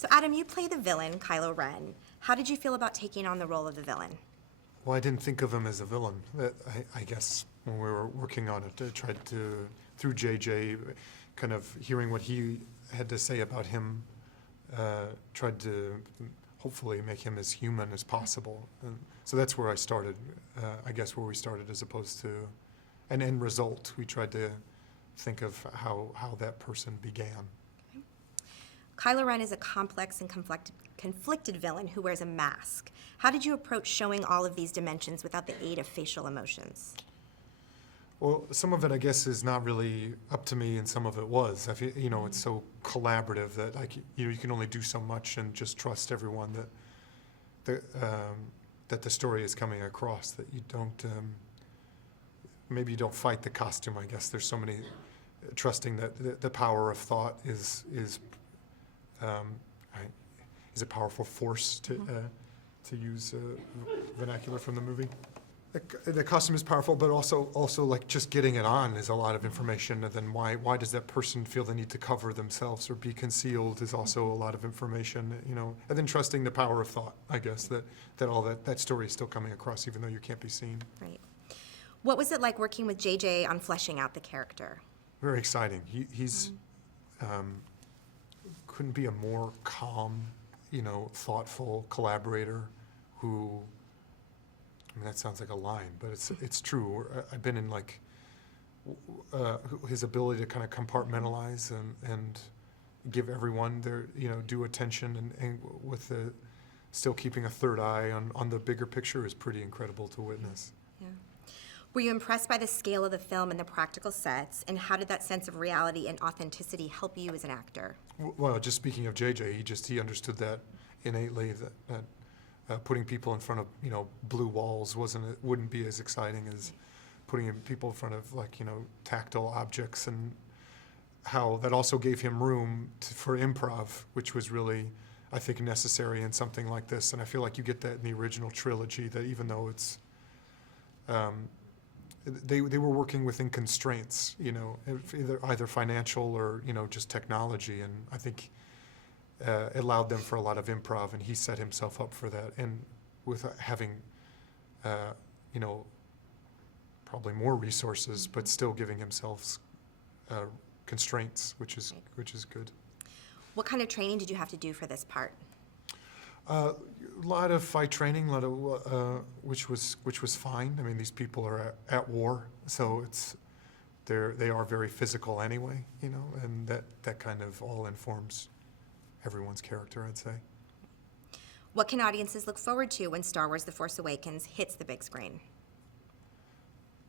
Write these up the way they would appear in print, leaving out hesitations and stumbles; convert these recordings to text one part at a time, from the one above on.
So Adam, you play the villain, Kylo Ren. How did you feel about taking on the role of the villain? Well, I didn't think of him as a villain. I guess when we were working on it, I tried to, through JJ, kind of hearing what he had to say about him, tried to hopefully make him as human as possible. And so that's where I started, I guess where we started, as opposed to an end result. We tried to think of how that person began. Okay. Kylo Ren is a complex and conflicted villain who wears a mask. How did you approach showing all of these dimensions without the aid of facial emotions? Well, some of it, I guess, is not really up to me, and some of it was. I feel, it's so collaborative that you can only do so much and just trust everyone that the story is coming across. That you don't, maybe you don't fight the costume. I guess there's so many, trusting that the power of thought is a powerful force to use vernacular from the movie. The costume is powerful, but also like just getting it on is a lot of information. And then why does that person feel the need to cover themselves or be concealed is also a lot of information, And then trusting the power of thought, I guess, that all that story is still coming across, even though you can't be seen. Right. What was it like working with JJ on fleshing out the character? Very exciting. He's couldn't be a more calm, thoughtful collaborator who. I mean, that sounds like a line, but it's true. I've been in his ability to kind of compartmentalize and give everyone their due attention and with the still keeping a third eye on the bigger picture is pretty incredible to witness. Yeah. Were you impressed by the scale of the film and the practical sets, and how did that sense of reality and authenticity help you as an actor? Well, just speaking of JJ, he understood that innately that putting people in front of blue walls wouldn't be as exciting as putting people in front of tactile objects, and how that also gave him room for improv, which was really, I think, necessary in something like this. And I feel like you get that in the original trilogy, that even though it's they were working within constraints, either financial or just technology, and I think it allowed them for a lot of improv, and he set himself up for that. And with having, probably more resources, but still giving himself constraints, which is good. What kind of training did you have to do for this part? A lot of fight training, which was fine. I mean, these people are at war, so they are very physical anyway, and that kind of all informs everyone's character, I'd say. What can audiences look forward to when Star Wars: The Force Awakens hits the big screen?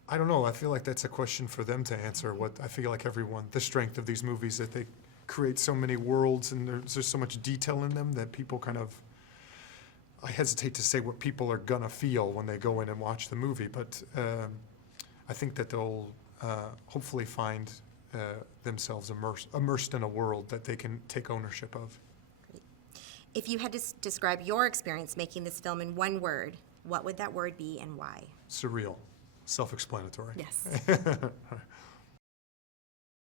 I don't know. I feel like that's a question for them to answer. I feel like the strength of these movies, that they create so many worlds and there's so much detail in them that people I hesitate to say what people are gonna feel when they go in and watch the movie, but I think that they'll hopefully find themselves immersed in a world that they can take ownership of. Great. If you had to describe your experience making this film in one word, what would that word be and why? Surreal. Self-explanatory. Yes.